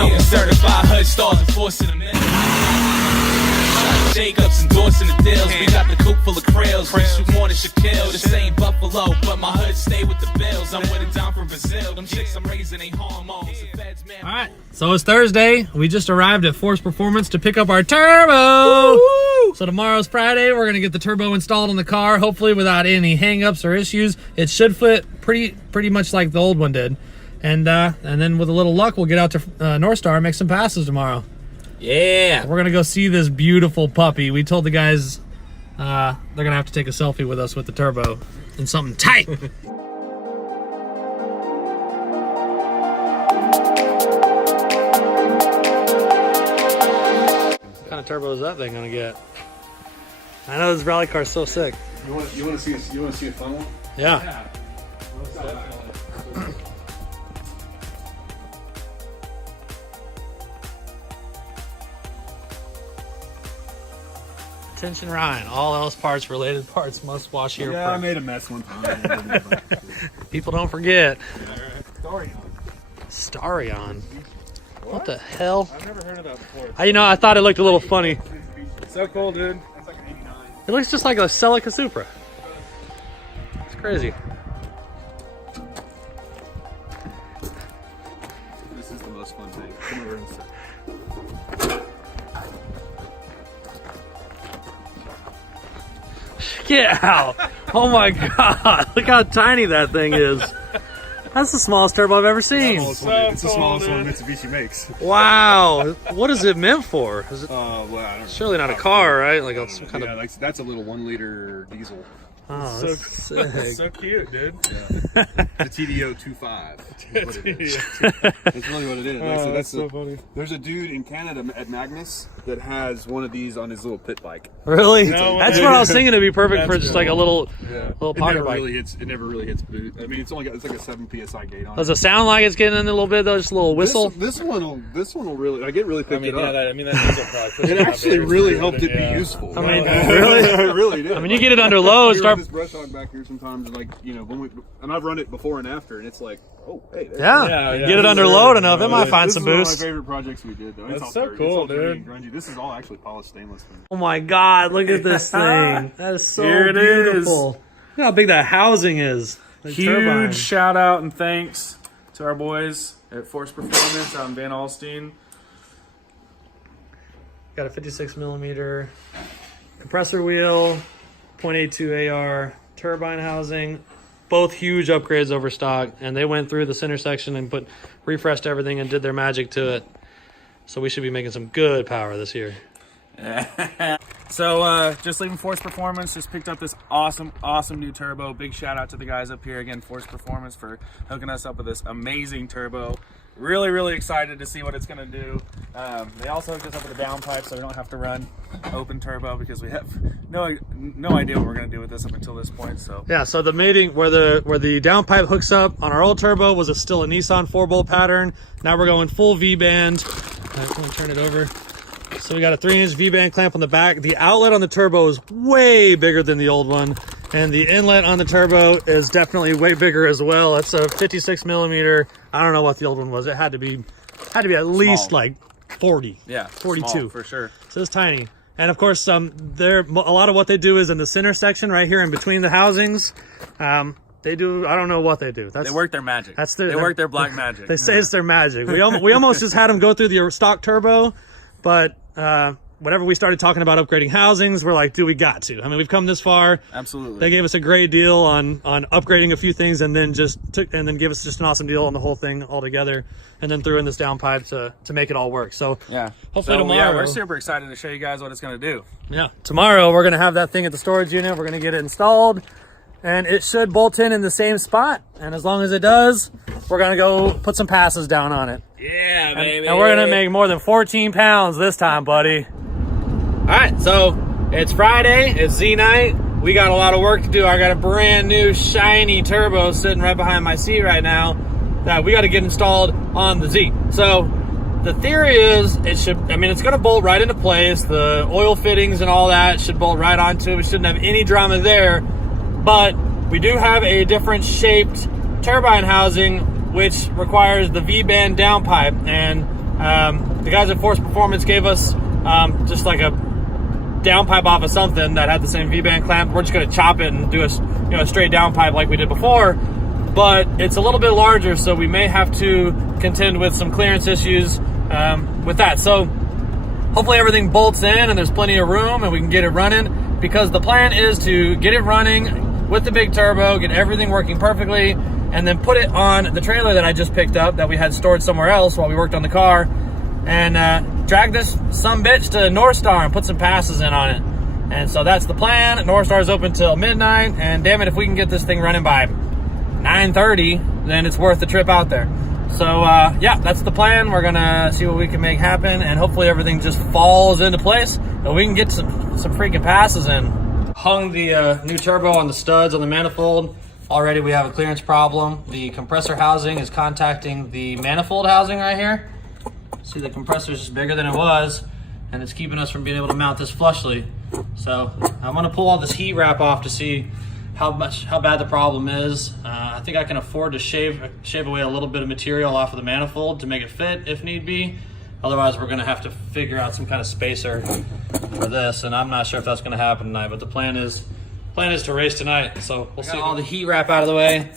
million. Certified HUD stars enforcing the minimum. Jacobs endorsing the deals. We got the coop full of krills. We shoot more than Shaquille. This ain't Buffalo, but my hood stay with the Bills. I'm with it down from Brazil. Them chicks I'm raising ain't hormones. All right, so it's Thursday. We just arrived at Force Performance to pick up our turbo. Woo-hoo! So tomorrow's Friday. We're gonna get the turbo installed in the car, hopefully without any hangups or issues. It should fit pretty much like the old one did, and then with a little luck, we'll get out to North Star and make some passes tomorrow. Yeah. We're gonna go see this beautiful puppy. We told the guys they're gonna have to take a selfie with us with the turbo and something tight. What kind of turbo is that thing gonna get? I know this rally car is so sick. You want to see a fun one? Yeah. Attention Ryan, all else parts, related parts must wash here. Yeah, I made a mess one time. People don't forget. Starion. Starion. What the hell? I've never heard of that before. I thought it looked a little funny. So cool, dude. That's like an 89. It looks just like a Celica Supra. It's crazy. This is the most fun thing. Come over and sit. Get out! Oh my god! Look how tiny that thing is. That's the smallest turbo I've ever seen. It's the smallest one Mitsubishi makes. Wow! What is it meant for? Is it Well, I don't surely not a car, right? Like some kind of. like that's a little 1 liter diesel. Oh, that's sick. That's so cute, dude. Yeah. The TDO 25. Is what it is. That's really what it is. That's so funny. There's a dude in Canada at Magnus that has one of these on his little pit bike. Really? No That's way. what I was thinking. It'd be perfect for That's just cool. like a little It pocket never bike. really hits. It never really hits boot. I mean, it's like a 7 psi gate on Does it. it sound like it's getting in a little bit though? Just a little whistle. This one will really. Like it really picked it up. that diesel probably. It actually really helped it be useful. I mean, really, it really did. I mean, you get it under load, We start. run this brush hog back here sometimes, and and I've run it before and after, and it's like, oh, hey, there's Yeah, Yeah, get it yeah. under load enough, it might find this some is one boost. of my favorite projects we did, though. That's It's all so dirty. cool, It's all dirty dude. and grungy. This is all actually polished stainless. Oh my god, look at this thing. That is so Here it is. beautiful. Look how big that housing is. The turbine. Huge shout out and thanks to our boys at Force Performance out in Van Alstyne. Got a 56 millimeter compressor wheel, 0.82 AR turbine housing. Both huge upgrades over stock, and they went through the center section and refreshed everything and did their magic to it. So we should be making some good power this year. So just leaving Force Performance, just picked up this awesome new turbo. Big shout out to the guys up here again, Force Performance, for hooking us up with this amazing turbo. Really excited to see what it's gonna do. They also hooked us up with a downpipe, so we don't have to run open turbo because we have no idea what we're gonna do with this up until this point. So Yeah, so the mating where the downpipe hooks up on our old turbo was still a Nissan 4-bolt pattern. Now we're going full V-band. I'm gonna turn it over. So we got a 3-inch V-band clamp on the back. The outlet on the turbo is way bigger than the old one, and the inlet on the turbo is definitely way bigger as well. It's a 56 millimeter. I don't know what the old one was. It had to be at least like 40. yeah, 42 small, for sure. So it's tiny. And of course, a lot of what they do is in the center section right here in between the housings. They do, I don't know what they do. They work their magic. They work their black magic. They say it's their magic. We almost just had them go through the stock turbo, but whenever we started talking about upgrading housings, we're like, dude, we got to. I mean, we've come this far. Absolutely. They gave us a great deal on upgrading a few things, and then give us just an awesome deal on the whole thing altogether, and then threw in this downpipe to make it all work. So Yeah. hopefully tomorrow. we're super excited to show you guys what it's gonna do. Yeah, tomorrow we're gonna have that thing at the storage unit. We're gonna get it installed, and it should bolt in the same spot. And as long as it does, we're gonna go put some passes down on it. Yeah, baby. And we're gonna make more than 14 pounds this time, buddy. All right, so it's Friday, it's Z night. We got a lot of work to do. I got a brand new shiny turbo sitting right behind my seat right now that we got to get installed on the Z. So the theory is it's gonna bolt right into place. The oil fittings and all that should bolt right onto it. We shouldn't have any drama there, but we do have a different shaped turbine housing which requires the V-band downpipe, and The guys at Force Performance gave us just like a downpipe off of something that had the same V-band clamp. We're just going to chop it and do a straight downpipe like we did before, but it's a little bit larger, so we may have to contend with some clearance issues with that. So hopefully everything bolts in and there's plenty of room and we can get it running, because the plan is to get it running with the big turbo, get everything working perfectly, and then put it on the trailer that I just picked up that we had stored somewhere else while we worked on the car, and drag this sumbitch to North Star and put some passes in on it. And so that's the plan. North Star is open till midnight, and damn it, if we can get this thing running by 9:30, then it's worth the trip out there. So yeah, that's the plan. We're gonna see what we can make happen, and hopefully everything just falls into place and we can get some freaking passes in. Hung the new turbo on the studs on the manifold. Already we have a clearance problem. The compressor housing is contacting the manifold housing right here. See, the compressor is just bigger than it was, and it's keeping us from being able to mount this flushly. So I'm gonna pull all this heat wrap off to see how bad the problem is. I think I can afford to shave away a little bit of material off of the manifold to make it fit if need be. Otherwise, we're gonna have to figure out some kind of spacer for this, and I'm not sure if that's gonna happen tonight, but the plan is to race tonight. So we'll see. All the heat wrap out of the way,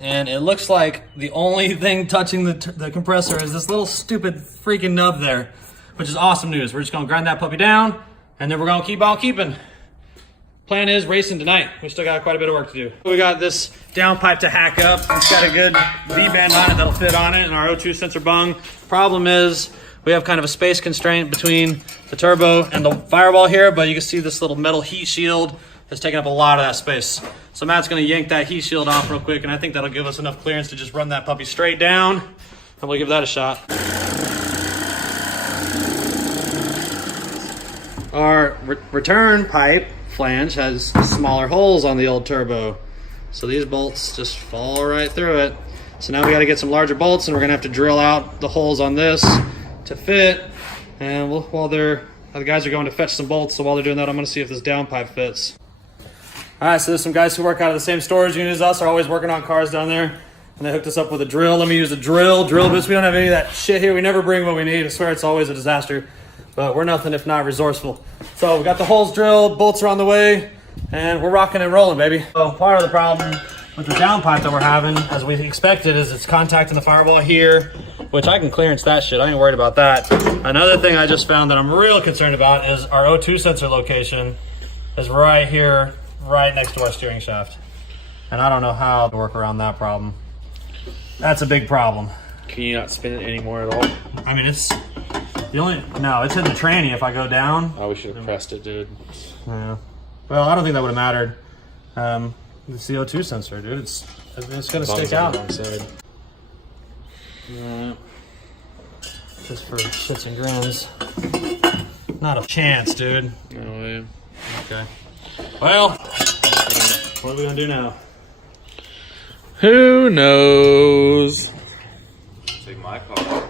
and it looks like the only thing touching the compressor is this little stupid freaking nub there, which is awesome news. We're just gonna grind that puppy down, and then we're gonna keep on keeping. Plan is racing tonight. We still got quite a bit of work to do. We got this downpipe to hack up. It's got a good V-band on it that'll fit on it, and our O2 sensor bung. Problem is, we have kind of a space constraint between the turbo and the firewall here, but you can see this little metal heat shield has taken up a lot of that space. So Matt's gonna yank that heat shield off real quick, and I think that'll give us enough clearance to just run that puppy straight down, and we'll give that a shot. Our return pipe flange has smaller holes on the old turbo, so these bolts just fall right through it. So now we got to get some larger bolts, and we're gonna have to drill out the holes on this to fit. And while the guys are going to fetch some bolts, so while they're doing that, I'm gonna see if this downpipe fits. All right, so there's some guys who work out of the same storage unit as us, are always working on cars down there, and they hooked us up with a drill. Let me use a drill bits. We don't have any of that shit here. We never bring what we need. I swear it's always a disaster, but we're nothing if not resourceful. So we got the holes drilled, bolts are on the way, and we're rocking and rolling, baby. So part of the problem with the downpipe that we're having, as we expected, is it's contacting the firewall here, which I can clearance that shit. I ain't worried about that. Another thing I just found that I'm real concerned about is our O2 sensor location is right here, right next to our steering shaft. And I don't know how to work around that problem. That's a big problem. Can you not spin it anymore at all? I mean, it's hitting the tranny if I go down. Oh, we should have pressed it, dude. Yeah. Well, I don't think that would have mattered. The CO2 sensor, dude, it's gonna stick out. Just for shits and grins. Not a chance, dude. No way. Okay. Well, what are we gonna do now? Who knows? Take my car.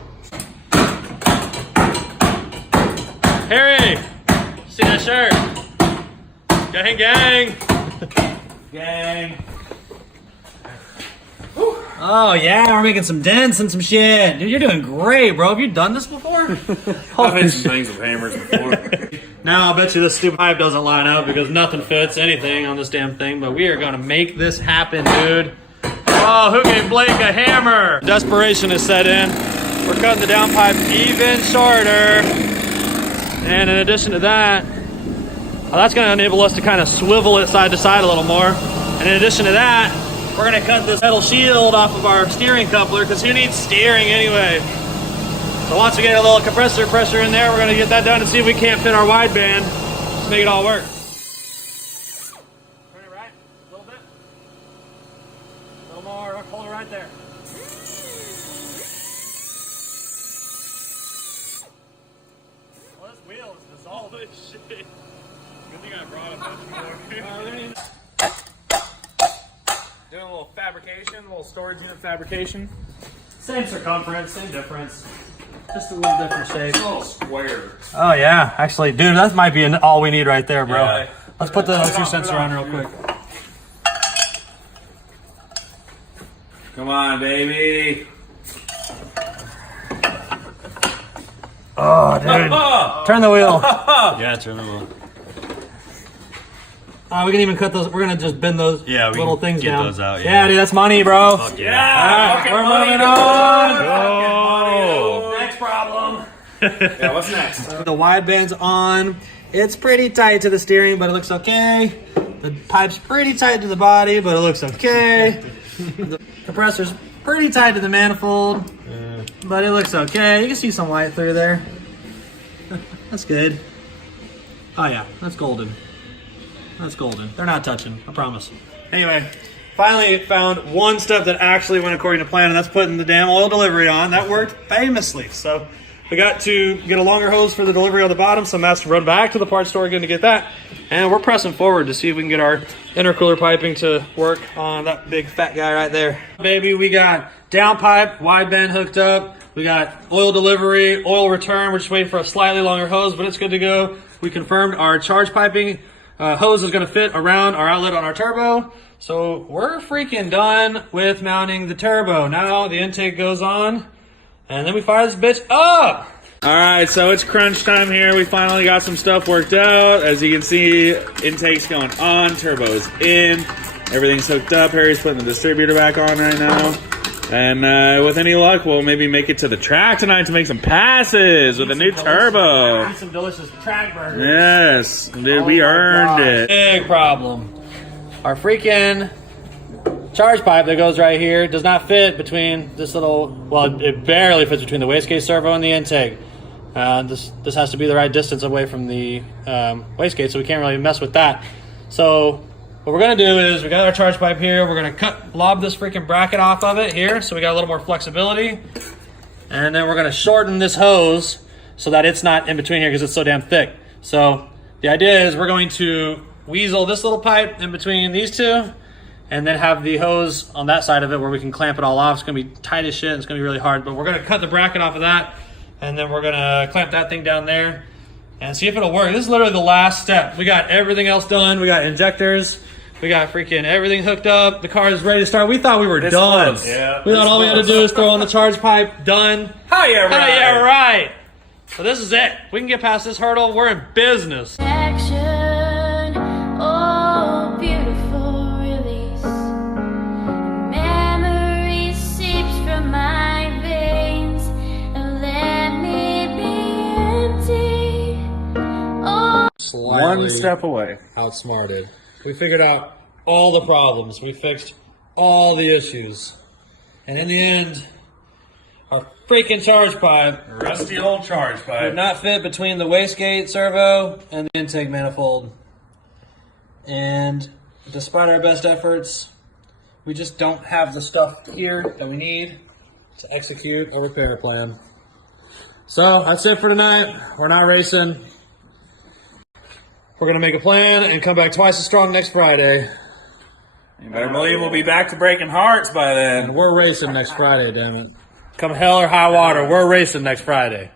Harry, see that shirt? Gang, gang. Gang. Oh yeah, we're making some dents and some shit. Dude, you're doing great, bro. Have you done this before? I've made some things with hammers before. Now I'll bet you this stupid pipe doesn't line up because nothing fits anything on this damn thing, but we are gonna make this happen, dude. Oh, who gave Blake a hammer? Desperation is set in. We're cutting the downpipe even shorter. And in addition to that, that's gonna enable us to kind of swivel it side to side a little more. And in addition to that, we're gonna cut this metal shield off of our steering coupler, because who needs steering anyway? So once we get a little compressor pressure in there, we're gonna get that done and see if we can't fit our wideband to make it all work. Turn it right, a little bit. A little more, hold it right there. Well, this wheel is dissolved as shit. Good thing I brought a bunch more. Doing a little fabrication, a little storage unit fabrication. Same circumference, same difference. Just a little different shape. It's a little square. Oh yeah, actually, dude, that might be all we need right there, bro. Yeah. Let's put the O2 sensor on real quick. Come on, baby. Oh, dude. Turn the wheel. Yeah, turn the wheel. We can even cut those. We're gonna just bend those Yeah, we little can things get down. those out, Yeah, dude, that's money, bro. Fuck yeah. All right, we're moving on. Oh. Next problem. Yeah, what's next? The wideband's on. It's pretty tight to the steering, but it looks okay. The pipe's pretty tight to the body, but it looks okay. The compressor's pretty tight to the manifold, but it looks okay. You can see some light through there. That's good. Oh yeah, that's golden. That's golden. They're not touching, I promise. Anyway, finally found one step that actually went according to plan, and that's putting the damn oil delivery on. That worked famously. So we got to get a longer hose for the delivery on the bottom, so I'm asked to run back to the parts store again to get that. And we're pressing forward to see if we can get our intercooler piping to work on that big fat guy right there. Baby, we got downpipe, wideband hooked up. We got oil delivery, oil return. We're just waiting for a slightly longer hose, but it's good to go. We confirmed our charge piping hose is going to fit around our outlet on our turbo. So we're freaking done with mounting the turbo. Now the intake goes on, and then we fire this bitch up. All right, so it's crunch time here. We finally got some stuff worked out. As you can see, intake's going on, turbo's in, everything's hooked up. Harry's putting the distributor back on right now. And with any luck, we'll maybe make it to the track tonight to make some passes with a new turbo. Eat some delicious track burgers. Yes, dude, we earned it. Big problem. Our freaking charge pipe that goes right here does not fit between this little, well, it barely fits between the wastegate servo and the intake. This has to be the right distance away from the wastegate, so we can't really mess with that. So what we're gonna do is, we got our charge pipe here, we're gonna lob this freaking bracket off of it here, so we got a little more flexibility. And then we're gonna shorten this hose so that it's not in between here because it's so damn thick. So the idea is we're going to weasel this little pipe in between these two, and then have the hose on that side of it where we can clamp it all off. It's gonna be tight as shit, it's gonna be really hard, but we're gonna cut the bracket off of that, and then we're gonna clamp that thing down there and see if it'll work. This is literally the last step. We got everything else done. We got injectors, we got freaking everything hooked up. The car is ready to start. We thought we were done. Yeah, we thought all we had to do is throw on the charge pipe, done. How yeah, right. How yeah, right. So this is it. We can get past this hurdle. We're in business. Action, oh beautiful release. Memory seeps from my veins and let me be empty. Oh, One step away. Outsmarted. We figured out all the problems. We fixed all the issues. And in the end, our freaking charge pipe Rusty old charge would pipe. not fit between the wastegate servo and the intake manifold. And despite our best efforts, we just don't have the stuff here that we need to execute a repair plan. So that's it for tonight. We're not racing. We're going to make a plan and come back twice as strong next Friday. You better believe we'll be back to breaking hearts by then. And we're racing next Friday, damn it. Come hell or high water, we're racing next Friday.